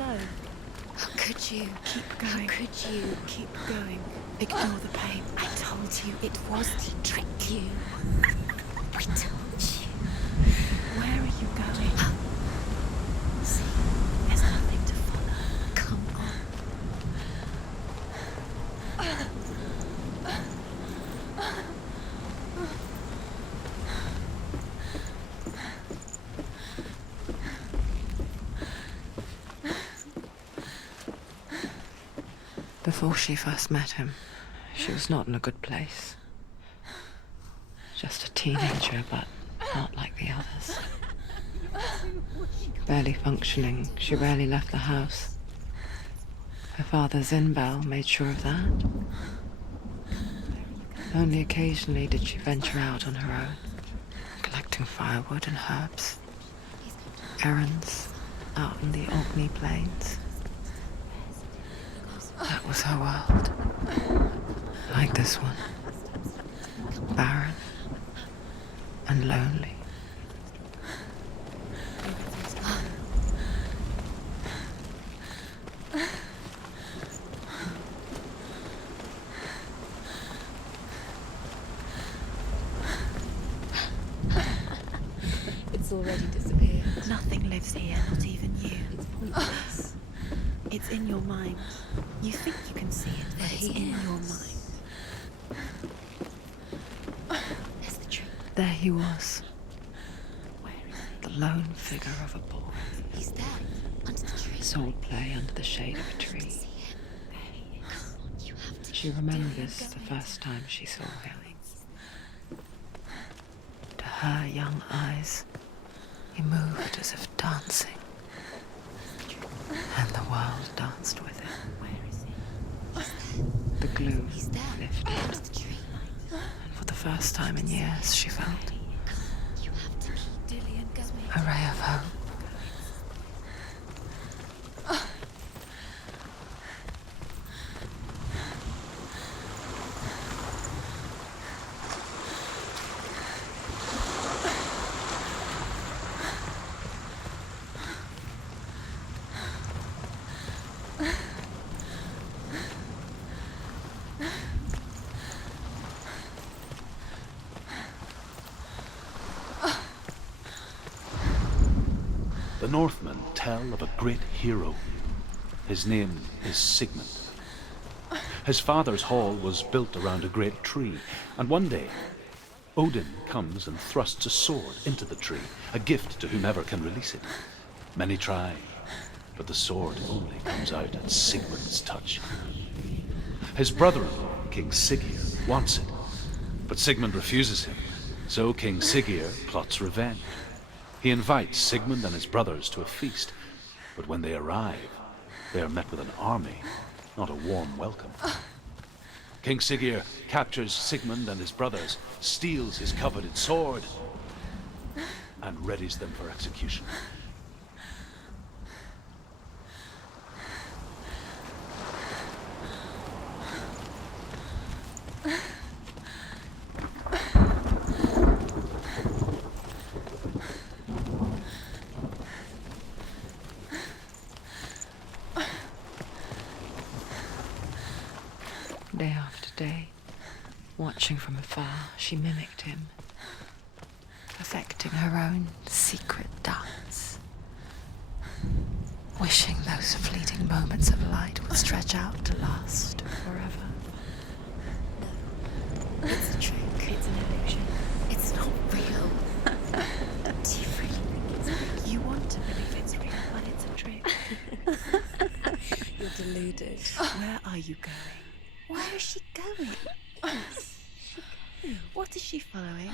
slow. How could you? Keep going. How could you? Keep going. Ignore the pain. I told you it was to trick you. I told you. Where are you going? See, there's nothing to follow. Come on. Before she first met him, she was not in a good place. Just a teenager, but not like the others. Barely functioning, she rarely left the house. Her father, Zinbel, made sure of that. Only occasionally did she venture out on her own, collecting firewood and herbs. Errands out in the Orkney plains. That was her world. Like this one. Barren and lonely. It's already disappeared. Nothing lives here, not even you. It's pointless. It's in your mind. You think you can see it, but it's in your mind. There's the tree. There he was, Where is it? the lone figure of a boy. He's there, under the tree. Swordplay under the shade of a tree. See him. There he is. Come on, you have to. She remembers the first time she saw him. To her young eyes, he moved as if dancing. And the world danced with him. Where is he? The glue He's there, lifted. under the tree. And for the first time in years, she felt You have to keep Dillian, go a ray of hope. The Northmen tell of a great hero. His name is Sigmund. His father's hall was built around a great tree, and one day, Odin comes and thrusts a sword into the tree, a gift to whomever can release it. Many try, but the sword only comes out at Sigmund's touch. His brother-in-law, King Siggeir, wants it, but Sigmund refuses him, so King Siggeir plots revenge. He invites Sigmund and his brothers to a feast, but when they arrive, they are met with an army, not a warm welcome. King Siggeir captures Sigmund and his brothers, steals his coveted sword, and readies them for execution. Day after day, watching from afar, she mimicked him, perfecting her own secret dance, wishing those fleeting moments of light would stretch out to last forever. It's a trick. It's an illusion. It's not real. Do you really think it's real? You want to believe it's real, but it's a trick. You're deluded. Where are you going? Where is she going? What is she following?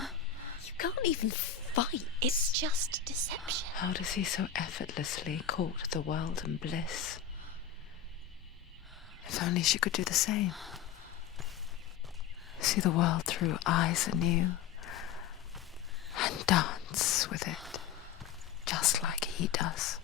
You can't even fight. It's just deception. How does he so effortlessly court the world and bliss? If only she could do the same. See the world through eyes anew and dance with it, just like he does.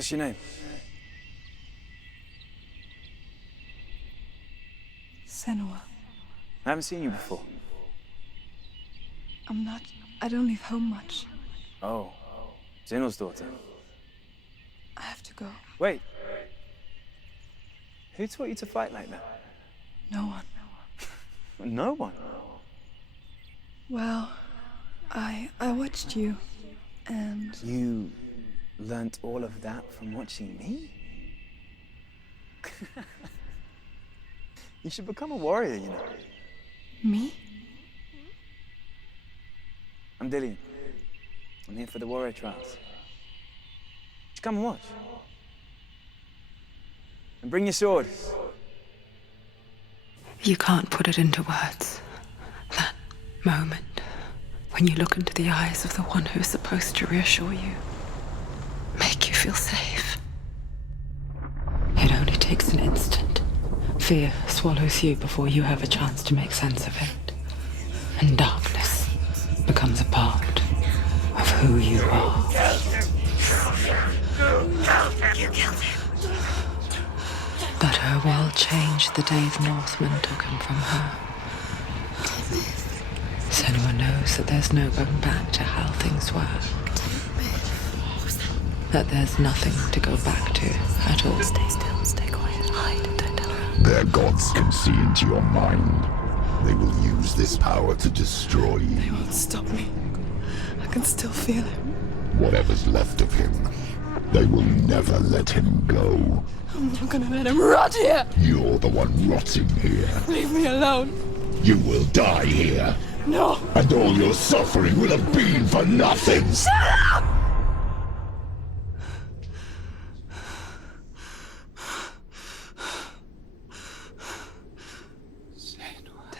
What's your name? Senua. I haven't seen you before. I don't leave home much. Oh, Zenua's daughter. I have to go. Wait. Who taught you to fight like that? No one. No one. Well, I watched you, and You learnt all of that from watching me? You should become a warrior, you know. me? I'm Dillian. I'm here for the warrior trials. Just come and watch. And bring your sword. You can't put it into words. That moment when you look into the eyes of the one who's supposed to reassure you, make you feel safe. It only takes an instant. Fear swallows you before you have a chance to make sense of it. And darkness becomes a part of who you are. You killed him. But her world changed the day the Northmen took him from her. Senua knows that there's no going back to how things were. That there's nothing to go back to at all. Stay still, stay quiet, hide, don't tell her. Their gods can see into your mind. They will use this power to destroy you. They won't stop me. I can still feel him. Whatever's left of him, they will never let him go. I'm not gonna let him rot here. You're the one rotting here. Leave me alone. You will die here, No. and all your suffering will have been for nothing.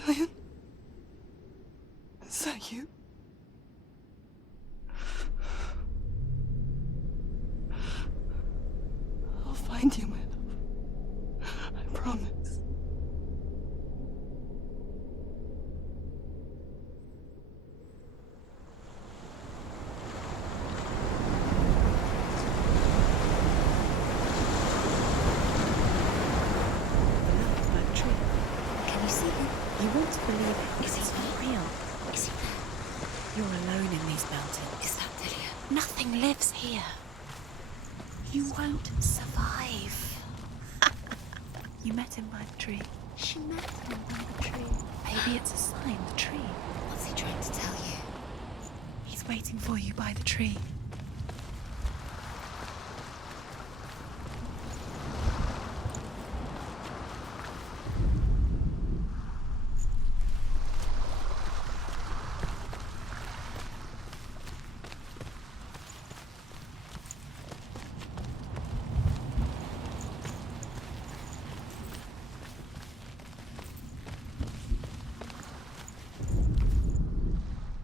Dillian? Is that you? I'll find you, my love. I promise. Can you see him? You want to believe it. Is he not real? Is he there? You're alone in these mountains. Is that Dillian? Nothing lives here. You won't survive. You met him by the tree. She met him by the tree. Maybe it's a sign, the tree. What's he trying to tell you? He's waiting for you by the tree.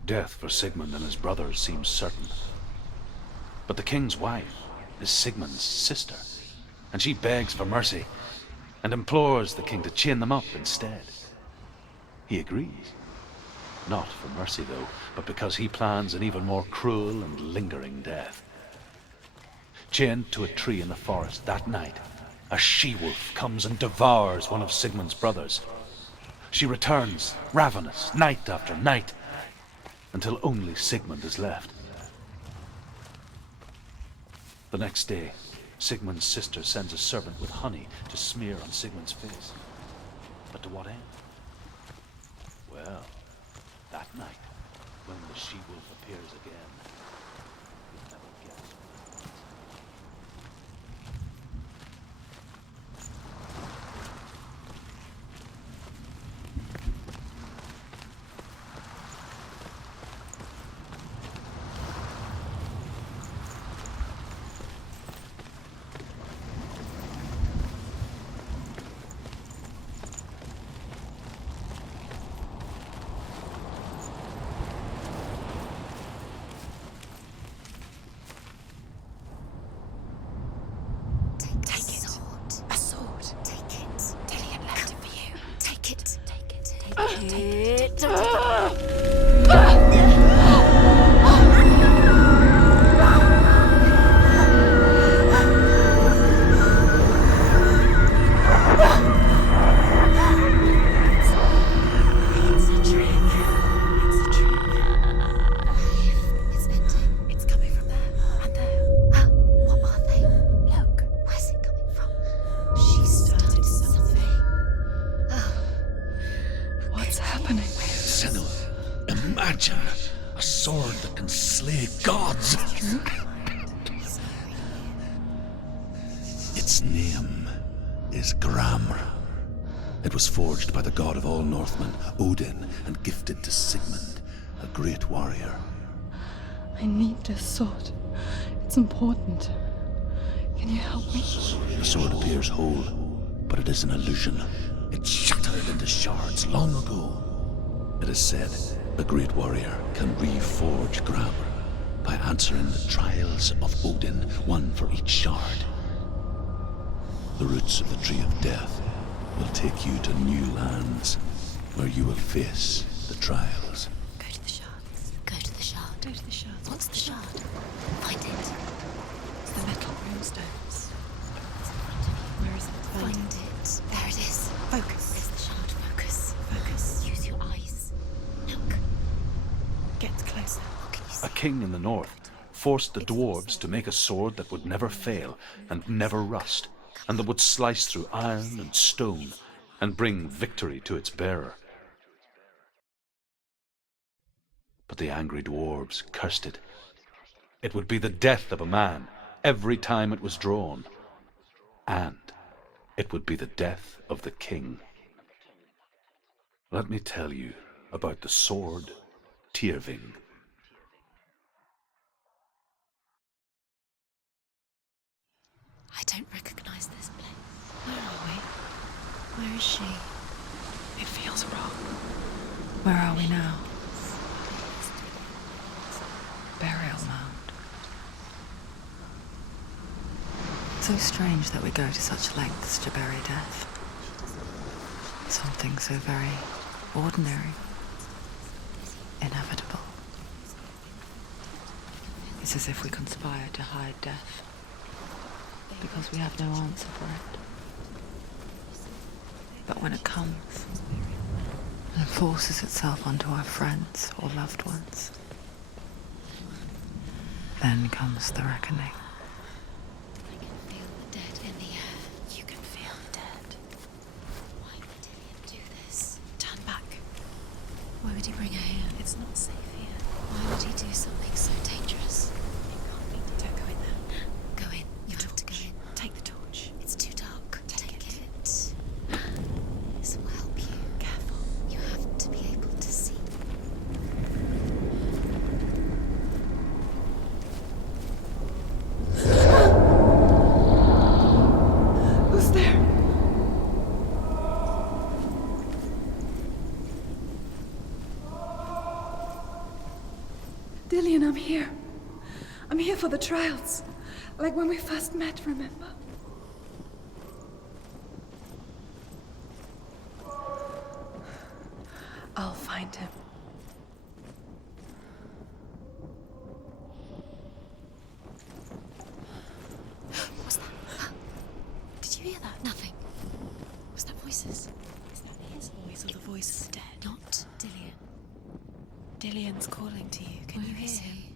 Death for Sigmund and his brothers seems certain. But the king's wife is Sigmund's sister, and she begs for mercy and implores the king to chain them up instead. He agrees. Not for mercy, though, but because he plans an even more cruel and lingering death. Chained to a tree in the forest that night, a she-wolf comes and devours one of Sigmund's brothers. She returns, ravenous, night after night, until only Sigmund is left. The next day, Sigmund's sister sends a servant with honey to smear on Sigmund's face. But to what end? Well, that night, when the she-wolf appears again, you'll never guess. Imagine a sword that can slay gods. Its name is Gramr. It was forged by the god of all Northmen, Odin, and gifted to Sigmund, a great warrior. I need this sword. It's important. Can you help me? The sword appears whole, but it is an illusion. It shattered into shards long ago. It is said a great warrior can reforge Gramr by answering the trials of Odin, one for each shard. The roots of the Tree of Death will take you to new lands, where you will face the trials. Go to the shards. Go to the shard. Go to the shards. What's the shard? Find it. It's the metal runestones. Where is it? Find it. There it is. Focus. Where's the shard? Focus. Focus. Use your eyes. Look. Get closer. What can you see? A king in the north forced the dwarves to make a sword that would never fail and never rust, and that would slice through iron and stone and bring victory to its bearer. But the angry dwarves cursed it. It would be the death of a man every time it was drawn, and it would be the death of the king. Let me tell you about the sword Tyrving. I don't recognize this place. Where are we? Where is she? It feels wrong. Where are we now? Burial mound. So strange that we go to such lengths to bury death. Something so very ordinary, inevitable. It's as if we conspire to hide death, because we have no answer for it. But when it comes and forces itself onto our friends or loved ones, then comes the reckoning. I can feel the dead in the air. You can feel the dead. Why would Dillian do this? Turn back. Why would he bring her here? It's not safe here. Why would he do something so dangerous? Don't go in there. Go in. You have to go in. Take the torch. It's too dark. Take it. This will help you. Careful. You have to be able to see. Who's there? Dillian, I'm here. I'm here for the trials. Like when we first met, remember? I'll find him. What's that? Did you hear that? Nothing. Was that voices? Is that his voice or the voice of the dead? Not Dillian. Dillian's calling to you. Can you Where hear is him? he?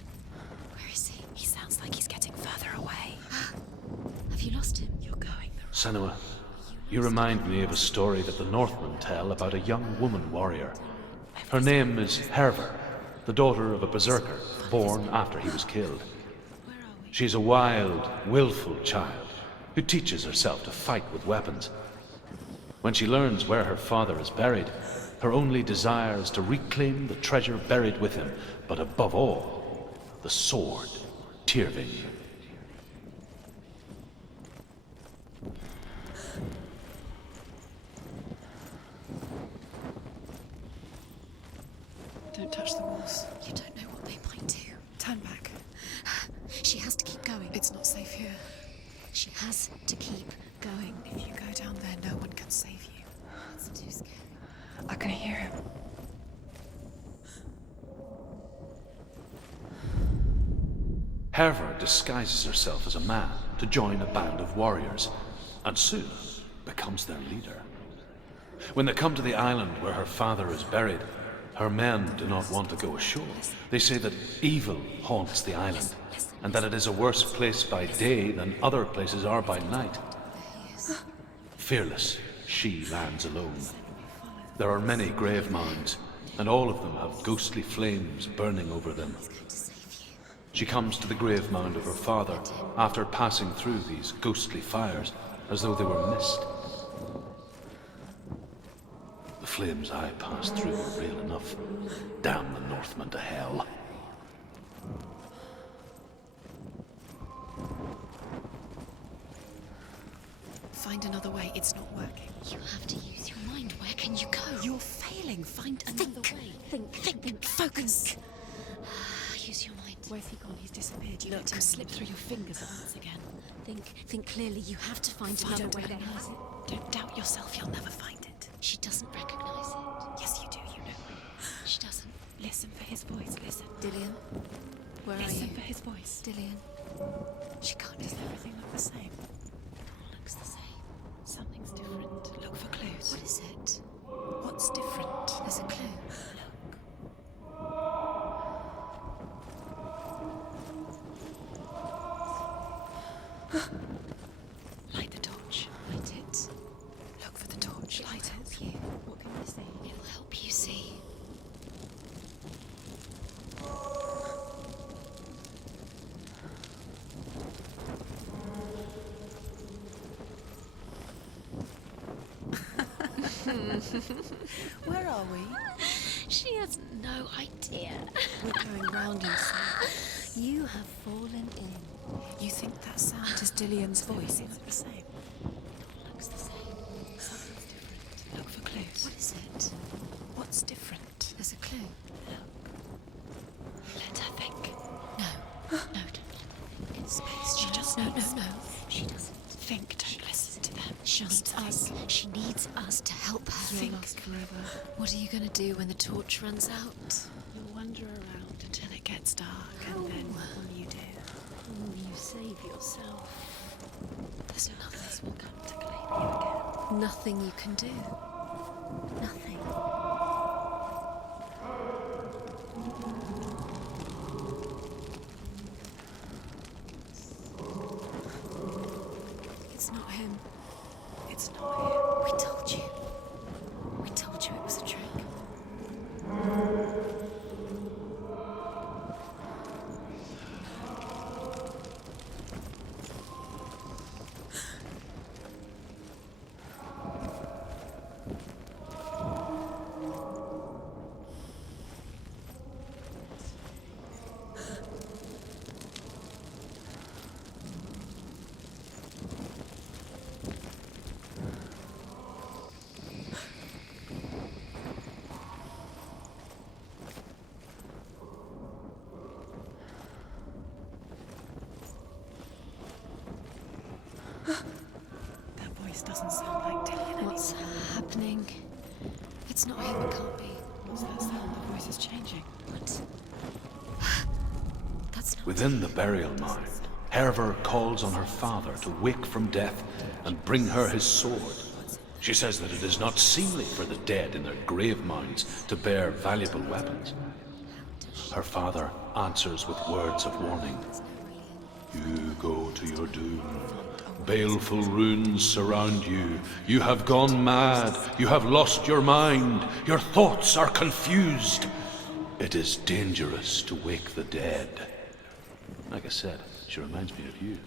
Where is he? He sounds like he's getting further away. Have you lost him? You're going the Senua, you remind me of a story that the Northmen tell about a young woman warrior. Her name is Hervor, the daughter of a berserker, born after he was killed. She is a wild, willful child who teaches herself to fight with weapons. When she learns where her father is buried, her only desire is to reclaim the treasure buried with him, but above all, the sword, Tyrving. Don't touch the walls. You don't know what they might do. Turn back. She has to keep going. It's not safe here. She has to keep going. If you go down there, no one can save you. It's too scary. I can hear him. Hervor disguises herself as a man to join a band of warriors, and soon becomes their leader. When they come to the island where her father is buried, her men do not want to go ashore. They say that evil haunts the island, and that it is a worse place by day than other places are by night. Fearless, she lands alone. There are many grave mounds, and all of them have ghostly flames burning over them. She comes to the grave mound of her father after passing through these ghostly fires as though they were mist. The flames I passed through were real enough. Damn the Northmen to hell. Find another way. It's not working. You have to use your mind. Where can you go? You're failing. Find another way. Think. Focus. Use your mind. Where's he gone? He's disappeared. You let him slip through your fingers once again. Think clearly. You have to find If you another don't way. recognize it, don't doubt yourself. You'll never find it. She doesn't recognize it. Yes, you do. You know. She doesn't. Listen for his voice. Listen. Dillian, where are Listen you? for his voice. Dillian, She can't. Does everything look the same? looks the same. Something's different. Look for clues. What is it? What's different? There's a clue. Light the torch. Light it. Look for the torch. Light it. You. What can you see? It'll help you see. Where are we? She has no idea. We're going round in circles. You have fallen in. You think that sound is Dillian's voice? It's the same. Looks the same. Something's different. Look for clues. What is it? What's different? There's a clue. Let her think. No. No, don't let her think in space. She just knows. No. She doesn't. Think. Don't listen to them. She Just needs us. think. She needs us to help her. Think forever. What are you going to do when the torch runs out? You'll wander around until it gets dark, and then what will you do? You save yourself. There's nothing will come to claim you again. Nothing you can do. Nothing. It's not him. It's not him. We told you. We told you it was a trick. That voice doesn't sound like Dillian What's anymore. happening? It's not him. It can't be. What's that sound? The voice is changing. What? That's not. Within the burial mound, Herver calls on her father to wake from death and bring her his sword. She says that it is not seemly for the dead in their grave mounds to bear valuable weapons. Her father answers with words of warning. You go to your doom. Baleful runes surround you. You have gone mad. You have lost your mind. Your thoughts are confused. It is dangerous to wake the dead. Like I said, she reminds me of you.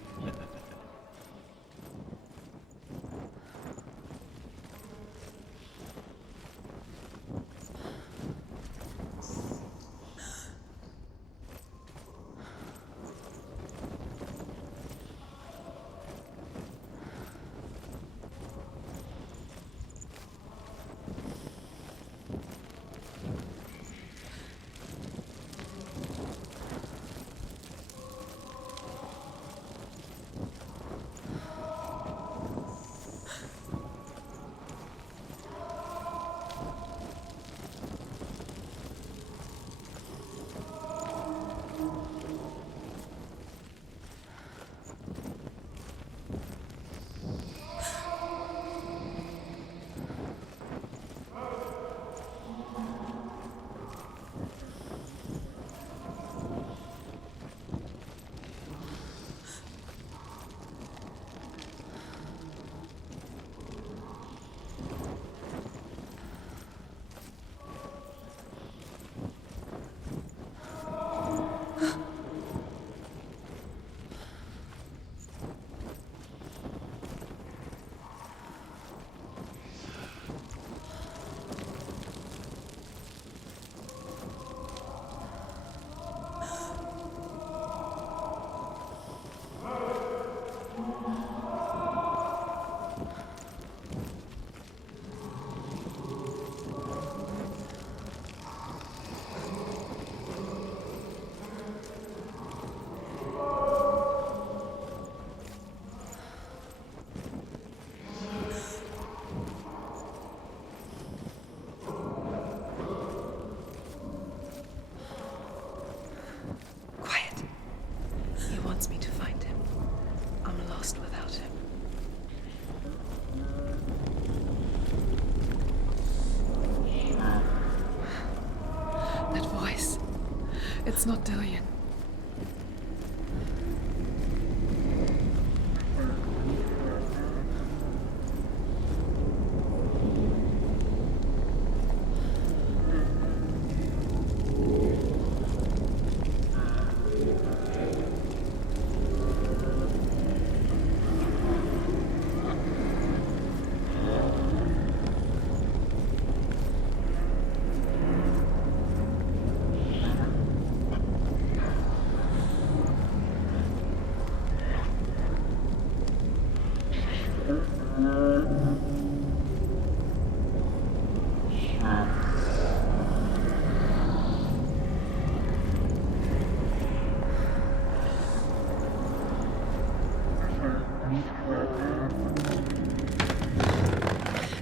It's not Dillion.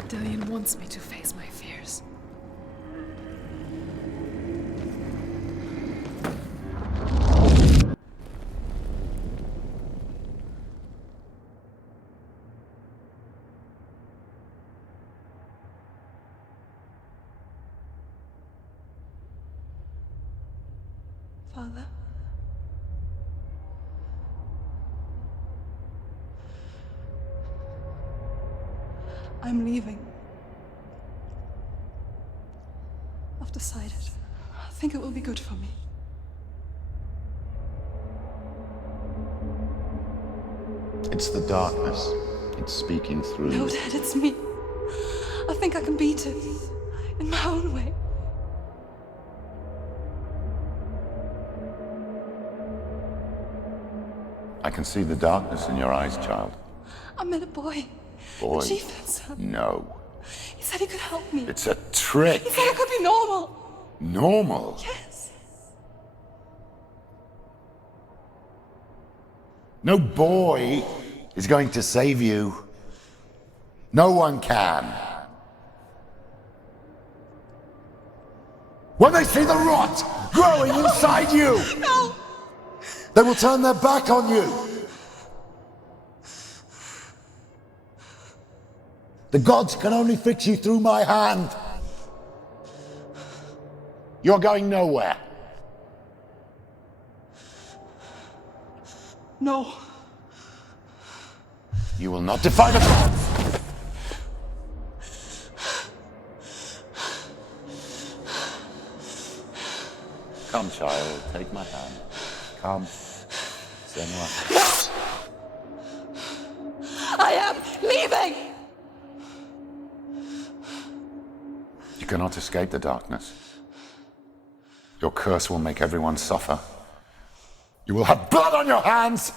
Dillion wants me to face my fears. Father? I'm leaving. I've decided. I think it will be good for me. It's the darkness. It's speaking through No, you. Dad, it's me. I think I can beat it. In my own way. I can see the darkness in your eyes, child. I met a boy. Boy. The chieftain's son. No. He said he could help me. It's a trick. He said I could be normal. Normal. Yes. No boy is going to save you. No one can. When they see the rot growing inside you, No! they will turn their back on you. The gods can only fix you through my hand. You're going nowhere. No. You will not defy the gods. Come, child, take my hand. Come, Senua. I am leaving! You cannot escape the darkness. Your curse will make everyone suffer. You will have blood on your hands!